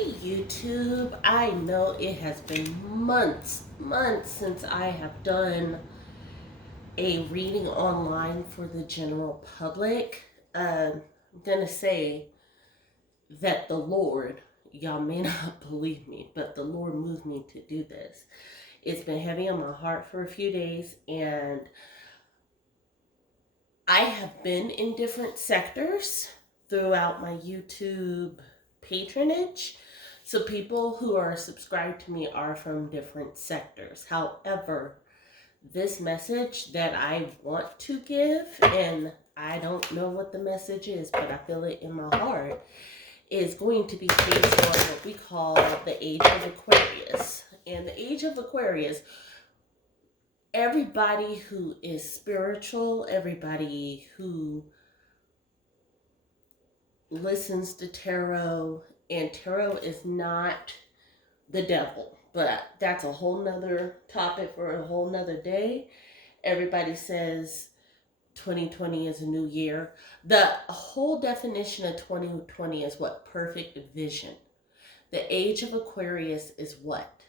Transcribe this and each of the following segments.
Hey YouTube, I know it has been months since I have done a reading online for the general public. I'm gonna say that the Lord, y'all may not believe me, but the Lord moved me to do this. It's been heavy on my heart for a few days, and I have been in different sectors throughout my YouTube patronage. So people who are subscribed to me are from different sectors. However, this message that I want to give, and I don't know what the message is, but I feel it in my heart, is going to be based on what we call the age of Aquarius. And the age of Aquarius, everybody who is spiritual, everybody who listens to tarot, and tarot is not the devil, but that's a whole nother topic for a whole nother day. Everybody says 2020 is a new year. The whole definition of 2020 is what? Perfect vision. The age of Aquarius is what?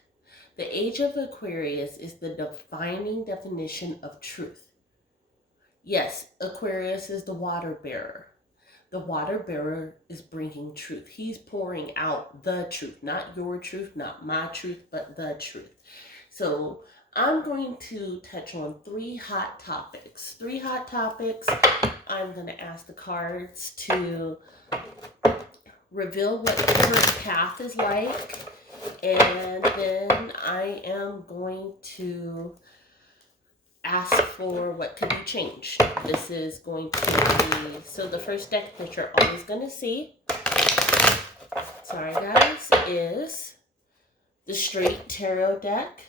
The age of Aquarius is the defining definition of truth. Yes, Aquarius is the water bearer. The water bearer is bringing truth. He's pouring out the truth, not your truth, not my truth, but the truth. So I'm going to touch on three hot topics. I'm going to ask the cards to reveal what the current path is like. And then I am going to ask for what could be changed. This is going to be, so the first deck that you're always going to see, sorry guys, is the straight tarot deck.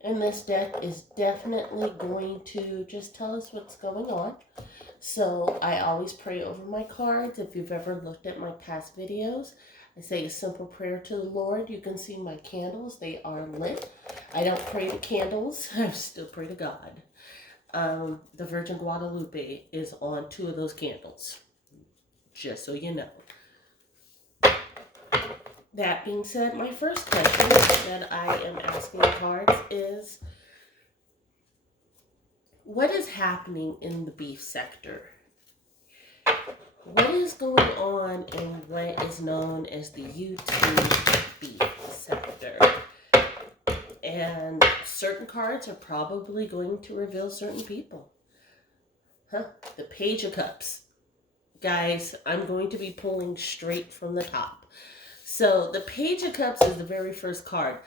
And this deck is definitely going to just tell us what's going on. So I always pray over my cards. If you've ever looked at my past videos, I say a simple prayer to the Lord. You can see my candles. They are lit. I don't pray to candles. I still pray to God. The Virgin Guadalupe is on 2 of those candles. Just so you know. That being said, my first question that I am asking the cards is, what is happening in the beef sector? What is going on in what is known as the YouTube beef sector? And certain cards are probably going to reveal certain people. The Page of Cups. Guys, I'm going to be pulling straight from the top. So the Page of Cups is the very first card.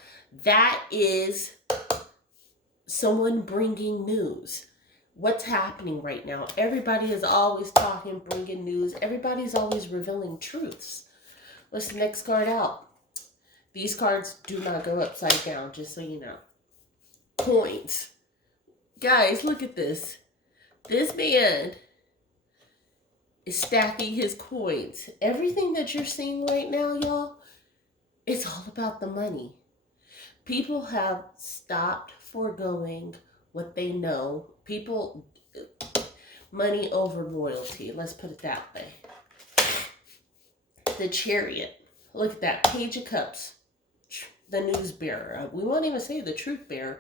That is someone bringing news. What's happening right now? Everybody is always talking, bringing news. Everybody's always revealing truths. What's the next card out? These cards do not go upside down, just so you know. Coins. Guys, look at this. This man is stacking his coins. Everything that you're seeing right now, y'all, it's all about the money. People have stopped foregoing what they know. People, money over loyalty. Let's put it that way. The Chariot. Look at that. Page of Cups. The news bearer. We won't even say the truth bearer.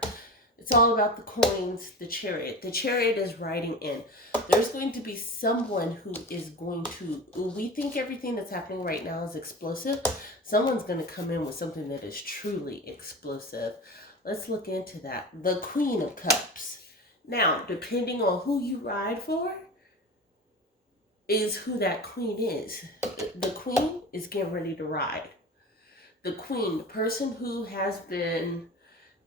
It's all about the coins, the Chariot. The Chariot is riding in. There's going to be someone who is going to, we think everything that's happening right now is explosive. Someone's going to come in with something that is truly explosive. Let's look into that. The Queen of Cups. Now, depending on who you ride for, is who that queen is. The queen is getting ready to ride. The queen, the person who has been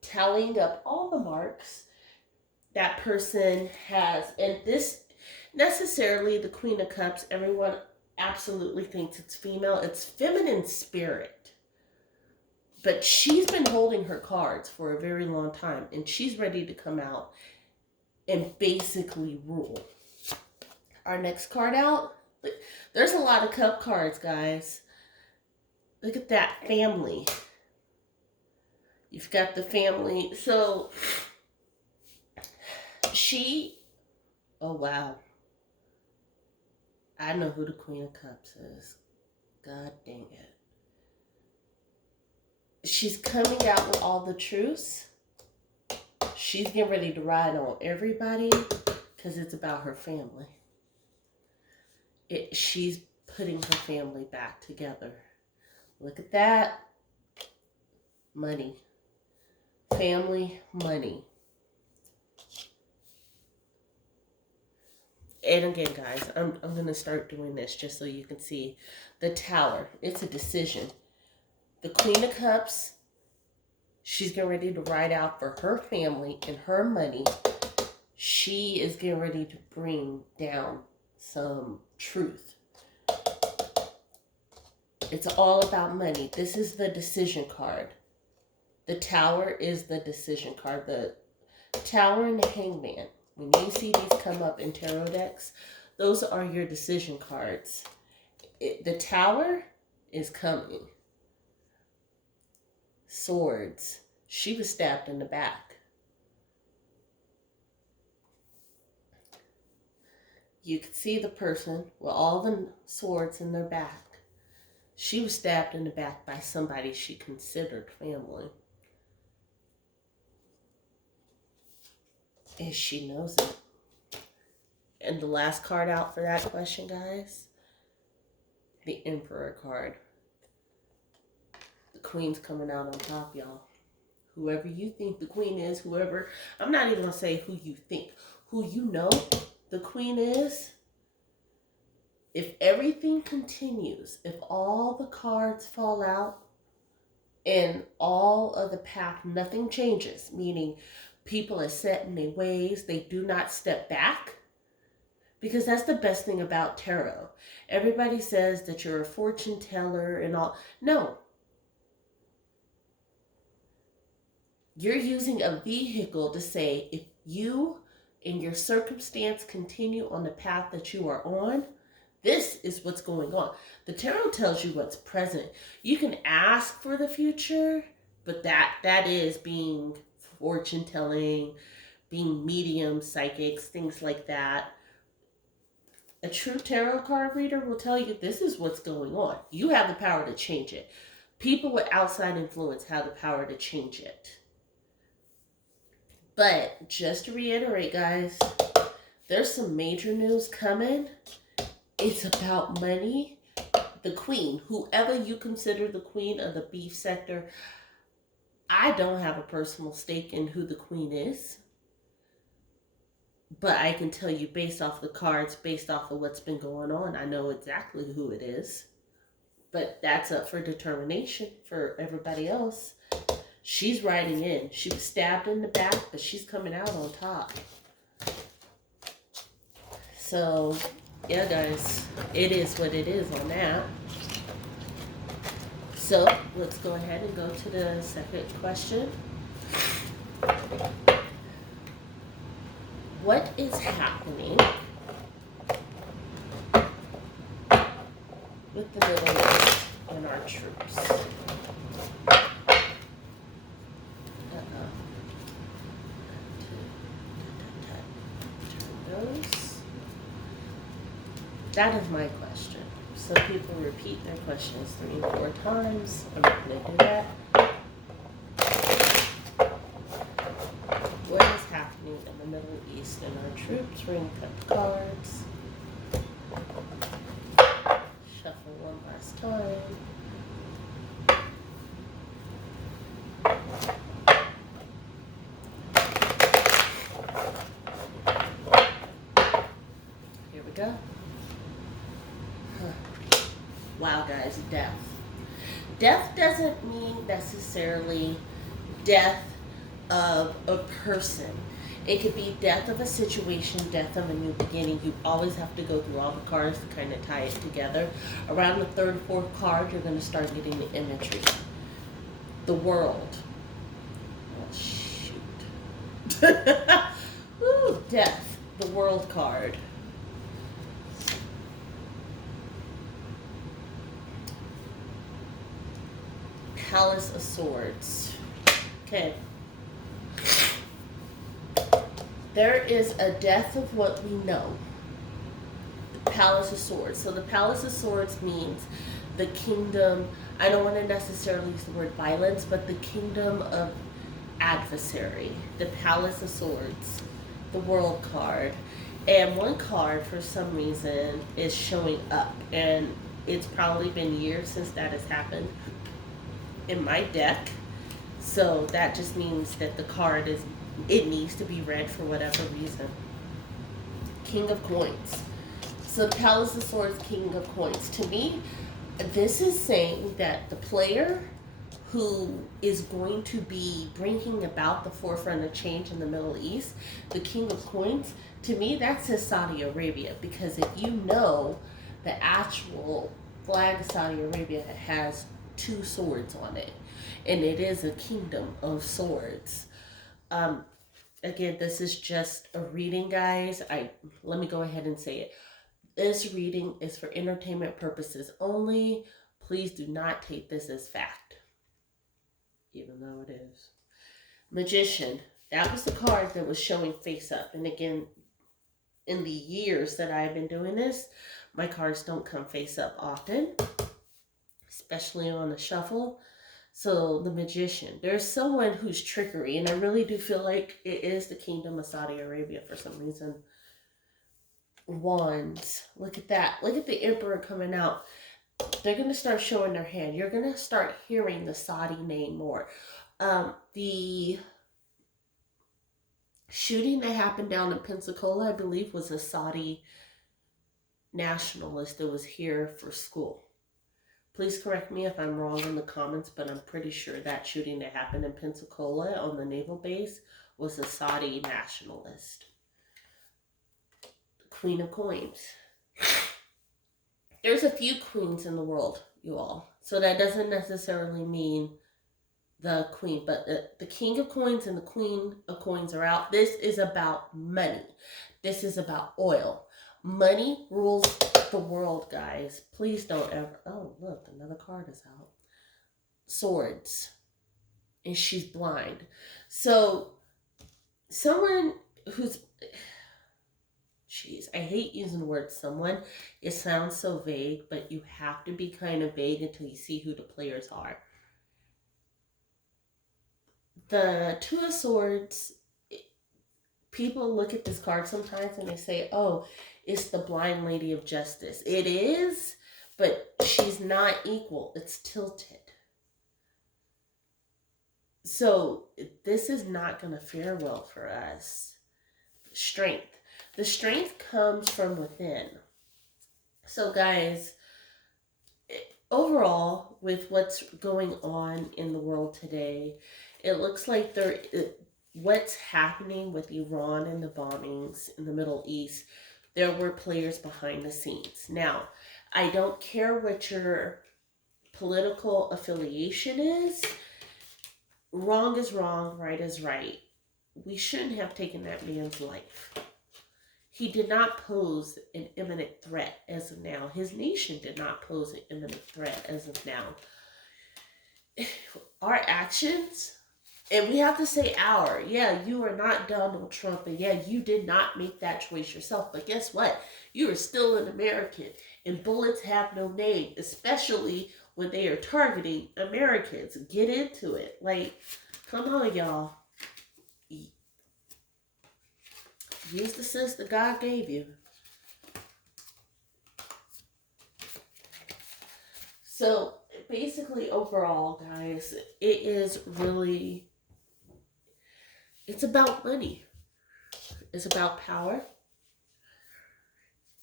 tallying up all the marks, that person has, and this necessarily the Queen of Cups, everyone absolutely thinks it's female. It's feminine spirit. But she's been holding her cards for a very long time, and she's ready to come out and basically rule. Our next card out, there's a lot of cup cards, guys. Look at that, family. You've got the family. So oh wow. I know who the Queen of Cups is. God dang it. She's coming out with all the truths. She's getting ready to ride on everybody because it's about her family. She's putting her family back together. Look at that. Money. Family, money. And again, guys, I'm going to start doing this just so you can see the Tower. It's a decision. The Queen of Cups, she's getting ready to ride out for her family and her money. She is getting ready to bring down some truth. It's all about money. This is the decision card. The Tower is the decision card. The Tower and the Hangman. When you see these come up in tarot decks, those are your decision cards. The Tower is coming. Swords. She was stabbed in the back. You can see the person with all the swords in their back. She was stabbed in the back by somebody she considered family. And she knows it. And the last card out for that question, guys, the Emperor card. The Queen's coming out on top, y'all. Whoever you think the Queen is, whoever, I'm not even going to say who you think, who you know the Queen is. If everything continues, if all the cards fall out and all of the path, nothing changes, meaning people are set in their ways, they do not step back, because that's the best thing about tarot. Everybody says that you're a fortune teller and all. No. You're using a vehicle to say, if you and your circumstance continue on the path that you are on, this is what's going on. The tarot tells you what's present. You can ask for the future, but that is being fortune telling, being medium, psychics, things like that. A true tarot card reader will tell you this is what's going on. You have the power to change it. People with outside influence have the power to change it. But just to reiterate, guys, there's some major news coming. It's about money. The Queen, whoever you consider the Queen of the beef sector, I don't have a personal stake in who the Queen is. But I can tell you based off the cards, based off of what's been going on, I know exactly who it is. But that's up for determination for everybody else. She's riding in. She was stabbed in the back, but she's coming out on top. So, yeah, guys, it is what it is on that. So, let's go ahead and go to the second question. What is happening with the Middle East and our troops? That is my question. Some people repeat their questions 3 and 4 times. I'm not going to do that. What is happening in the Middle East and our troops? We're going to cut the cards. Shuffle one last time. Here we go. Wow, guys, death. Death doesn't mean necessarily death of a person. It could be death of a situation, death of a new beginning. You always have to go through all the cards to kind of tie it together. Around the 3rd, 4th card, you're going to start getting the imagery. The world. Oh, shoot. Ooh, death. The world card. Palace of Swords. Okay. There is a death of what we know. The Palace of Swords. So the Palace of Swords means the kingdom, I don't want to necessarily use the word violence, but the kingdom of adversary, the Palace of Swords, the World card. And one card, for some reason, is showing up. And it's probably been years since that has happened in my deck. So that just means that the card is, it needs to be read for whatever reason. King of Coins. So Palace of Swords, King of Coins. To me, this is saying that the player who is going to be bringing about the forefront of change in the Middle East, the King of Coins, to me that says Saudi Arabia, because if you know, the actual flag of Saudi Arabia has two swords on it, and it is a kingdom of swords. Again, this is just a reading, guys. Let me go ahead and say it. This reading is for entertainment purposes only. Please do not take this as fact, even though it is. Magician. That was the card that was showing face up. And again, in the years that I've been doing this, my cards don't come face up often, especially on a shuffle. So the Magician. There's someone who's trickery, and I really do feel like it is the kingdom of Saudi Arabia for some reason. Wands. Look at that. Look at the Emperor coming out. They're going to start showing their hand. You're going to start hearing the Saudi name more. The shooting that happened down in Pensacola, I believe, was a Saudi nationalist that was here for school. Please correct me if I'm wrong in the comments, but I'm pretty sure that shooting that happened in Pensacola on the naval base was a Saudi nationalist. Queen of Coins. There's a few queens in the world, you all. So that doesn't necessarily mean the queen, but the King of Coins and the Queen of Coins are out. This is about money. This is about oil. Money rules the world, guys. Please don't ever... Oh, look, another card is out. Swords. And she's blind. So, someone who's... Jeez, I hate using the word someone. It sounds so vague, but you have to be kind of vague until you see who the players are. The Two of Swords, people look at this card sometimes and they say, oh, it's the blind lady of justice. It is, but she's not equal. It's tilted. So this is not going to fare well for us. Strength. The strength comes from within. So guys, overall, with what's going on in the world today, it looks like what's happening with Iran and the bombings in the Middle East, there were players behind the scenes. Now, I don't care what your political affiliation is. Wrong is wrong, right is right. We shouldn't have taken that man's life. He did not pose an imminent threat as of now. His nation did not pose an imminent threat as of now. Our actions, and we have to say our. Yeah, you are not Donald Trump, and yeah, you did not make that choice yourself. But guess what? You are still an American, and bullets have no name, especially when they are targeting Americans. Get into it. Like, come on, y'all. Use the sense that God gave you. So, basically, overall, guys, it is really, it's about money. It's about power.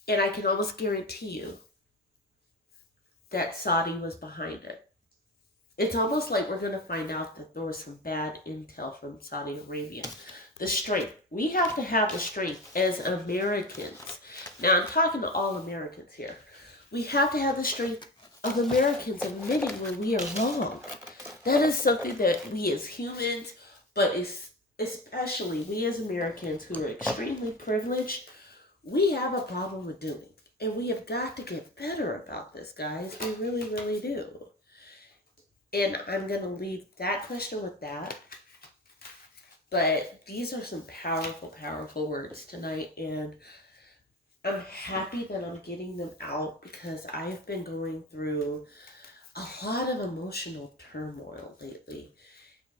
And I can almost guarantee you that Saudi was behind it. It's almost like we're going to find out that there was some bad intel from Saudi Arabia. The strength. We have to have the strength as Americans. Now, I'm talking to all Americans here. We have to have the strength of Americans admitting when we are wrong. That is something that we as humans, but especially we as Americans who are extremely privileged, we have a problem with doing. And we have got to get better about this, guys. We really, really do. And I'm going to leave that question with that. But these are some powerful, powerful words tonight. And I'm happy that I'm getting them out because I've been going through a lot of emotional turmoil lately.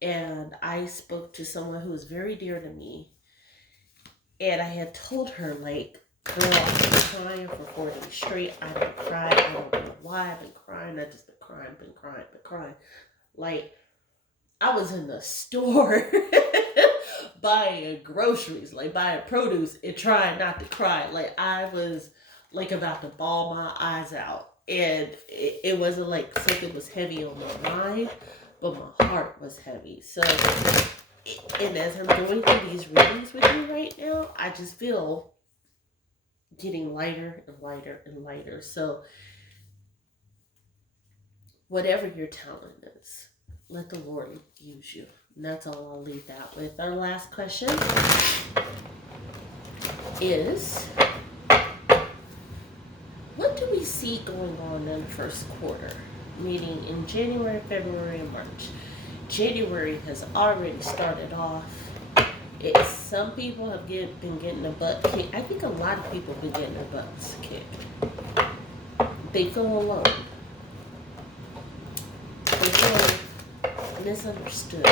And I spoke to someone who is very dear to me, and I had told her, like, girl, I've been crying for 4 days straight. I don't cry. I don't know why I've been crying. I just been crying. Like, I was in the store buying groceries, like buying produce and trying not to cry. Like, I was like about to bawl my eyes out. And it wasn't like something was heavy on my mind, but my heart was heavy. So, and as I'm going through these readings with you right now, I just feel getting lighter and lighter and lighter. So, whatever your talent is, let the Lord use you. And that's all I'll leave that with. Our last question is, what do we see going on in the first quarter? Meaning in January, February, and March. January has already started off. Some people have been getting their butt kicked. I think a lot of people have been getting their butts kicked. They feel alone. They feel misunderstood.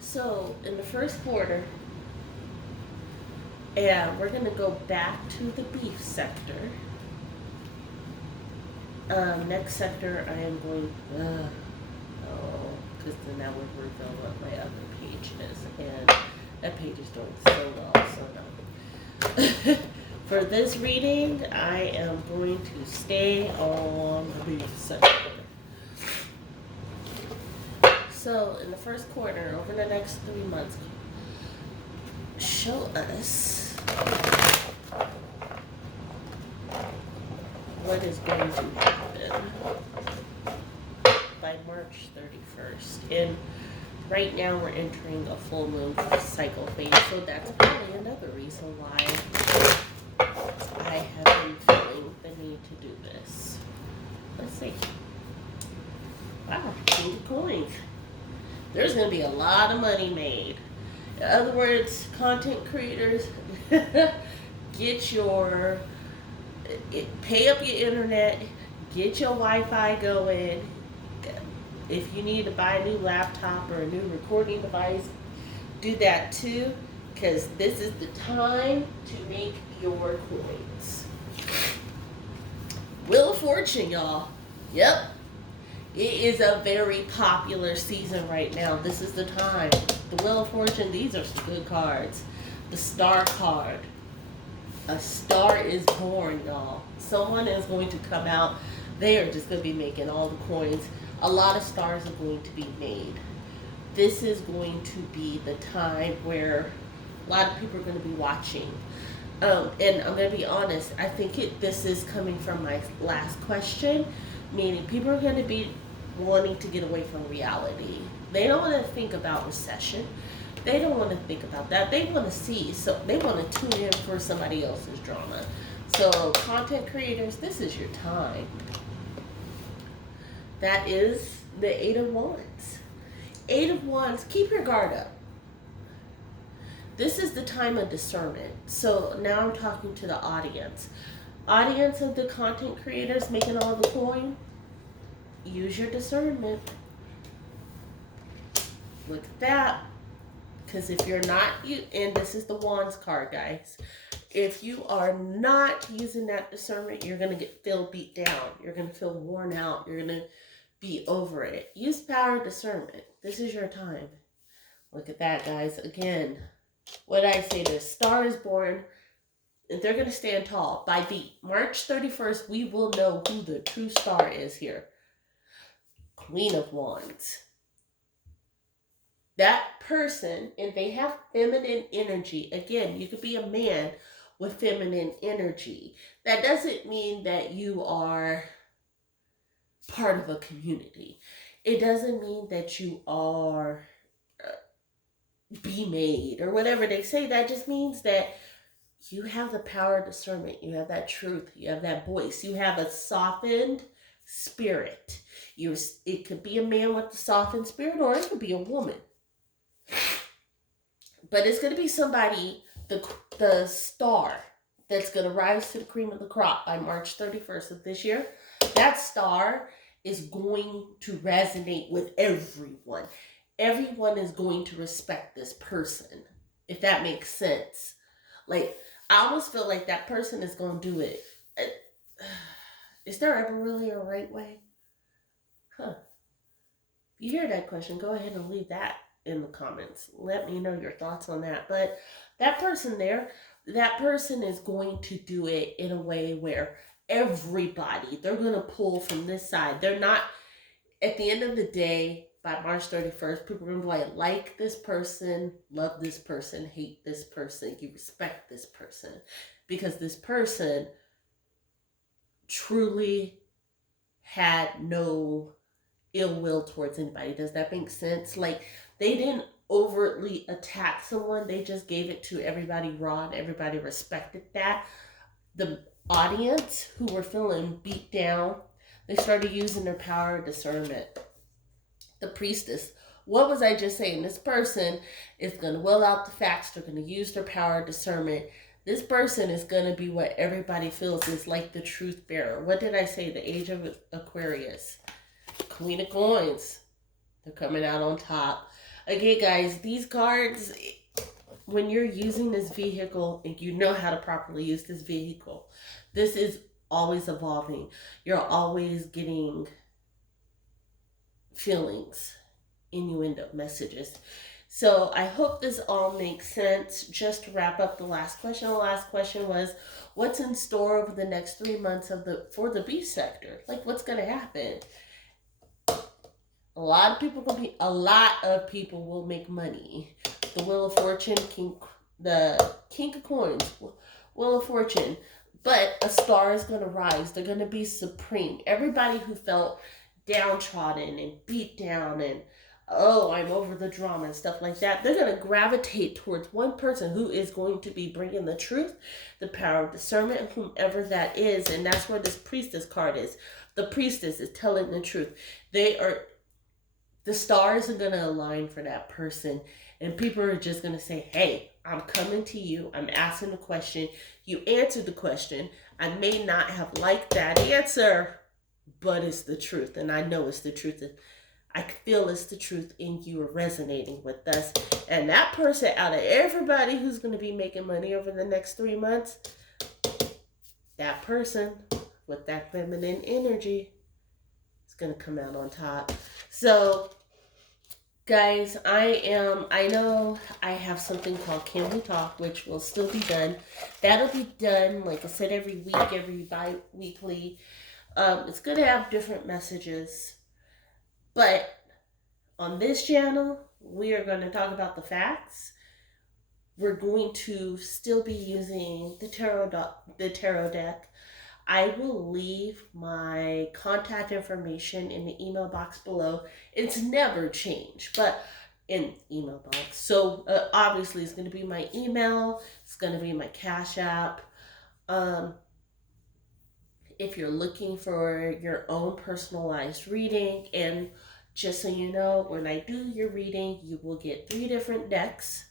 So in the first quarter, and we're going to go back to the beef sector. Next sector, I am going, because then that would reveal what my other page is, and that page is doing so well, so no. For this reading, I am going to stay on the beef sector. So, in the first quarter, over the next 3 months, show us what is going to happen by March 31st. And right now we're entering a full moon cycle phase, so that's probably another reason why I have been feeling the need to do this. Let's see. Wow, King of Coins. There's going to be a lot of money made. In other words, content creators, pay up your internet, get your Wi-Fi going. If you need to buy a new laptop or a new recording device, do that too, because this is the time to make your coins. Wheel of Fortune, y'all. Yep. It is a very popular season right now. This is the time. The Wheel of Fortune, these are some good cards. The Star card. A star is born, y'all. Someone is going to come out. They are just going to be making all the coins. A lot of stars are going to be made. This is going to be the time where a lot of people are going to be watching. And I'm going to be honest, I think this is coming from my last question, meaning people are going to be wanting to get away from reality. They don't want to think about recession. They don't want to think about that. They want to see, so they want to tune in for somebody else's drama. So content creators, this is your time. That is the Eight of Wands. Eight of Wands, keep your guard up. This is the time of discernment. So now I'm talking to the audience. Audience of the content creators making all the coin, use your discernment. Look at that. Because if you're not, and this is the Wands card, guys. If you are not using that discernment, you're going to feel beat down. You're going to feel worn out. You're going to be over it. Use power of discernment. This is your time. Look at that, guys. Again, what I say, the star is born. And they're going to stand tall. By the March 31st, we will know who the true star is here. Queen of Wands. That person, and they have feminine energy. Again, you could be a man with feminine energy. That doesn't mean that you are part of a community. It doesn't mean that you are be made or whatever they say. That just means that you have the power of discernment. You have that truth. You have that voice. You have a softened spirit. It could be a man with a softened spirit, or it could be a woman. But it's going to be somebody, the star, that's going to rise to the cream of the crop by March 31st of this year, that star is going to resonate with everyone. Everyone is going to respect this person, if that makes sense. Like, I almost feel like that person is going to do it. Is there ever really a right way? Huh. If you hear that question, go ahead and leave that in the comments. Let me know your thoughts on that. But that person there, that person is going to do it in a way where everybody, they're going to pull from this side. They're not, at the end of the day, by March 31st, people are going to be like this person, love this person, hate this person, you respect this person. Because this person truly had no ill will towards anybody. Does that make sense? Like, they didn't overtly attack someone. They just gave it to everybody raw, and everybody respected that. The audience who were feeling beat down, they started using their power of discernment. The priestess. What was I just saying? This person is going to will out the facts. They're going to use their power of discernment. This person is going to be what everybody feels is like the truth bearer. What did I say? The age of Aquarius. Queen of Coins. They're coming out on top. Again, guys, these cards, when you're using this vehicle and you know how to properly use this vehicle, this is always evolving. You're always getting feelings, innuendo, messages. So I hope this all makes sense. Just to wrap up the last question was, what's in store over the next 3 months for the beast sector? Like, what's going to happen? A lot of people will make money. The Wheel of Fortune, the King of Coins, Wheel of Fortune. But a star is going to rise. They're going to be supreme. Everybody who felt downtrodden and beat down and, oh, I'm over the drama and stuff like that, they're going to gravitate towards one person who is going to be bringing the truth, the power of discernment, whomever that is. And that's where this priestess card is. The priestess is telling the truth. The stars are going to align for that person. And people are just going to say, hey, I'm coming to you. I'm asking a question. You answered the question. I may not have liked that answer, but it's the truth. And I know it's the truth. I feel it's the truth, and you are resonating with us. And that person, out of everybody who's going to be making money over the next 3 months, that person with that feminine energy is going to come out on top. So, guys, I know I have something called Can We Talk, which will still be done. That'll be done, like I said, every week, every bi-weekly. It's going to have different messages. But on this channel, we are going to talk about the facts. We're going to still be using the tarot deck. I will leave my contact information in the email box below. It's never changed, but in email box. So obviously it's going to be my email. It's going to be my Cash App. If you're looking for your own personalized reading, and just so you know, when I do your reading, you will get 3 different decks.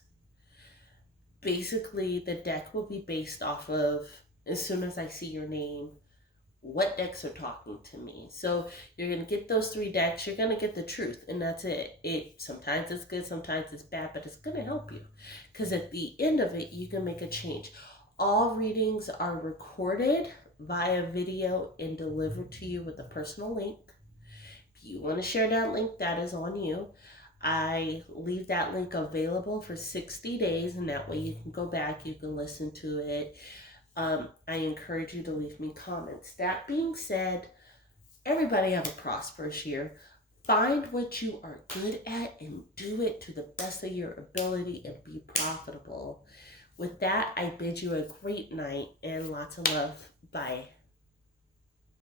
Basically, the deck will be based off of, as soon as I see your name, what decks are talking to me. So you're going to get those 3 decks. You're going to get the truth, and that's it. Sometimes it's good, sometimes it's bad, but it's going to help you. Because at the end of it, you can make a change. All readings are recorded via video and delivered to you with a personal link. If you want to share that link, that is on you. I leave that link available for 60 days, and that way you can go back, you can listen to it. I encourage you to leave me comments. That being said, everybody have a prosperous year. Find what you are good at and do it to the best of your ability and be profitable. With that, I bid you a great night and lots of love. Bye.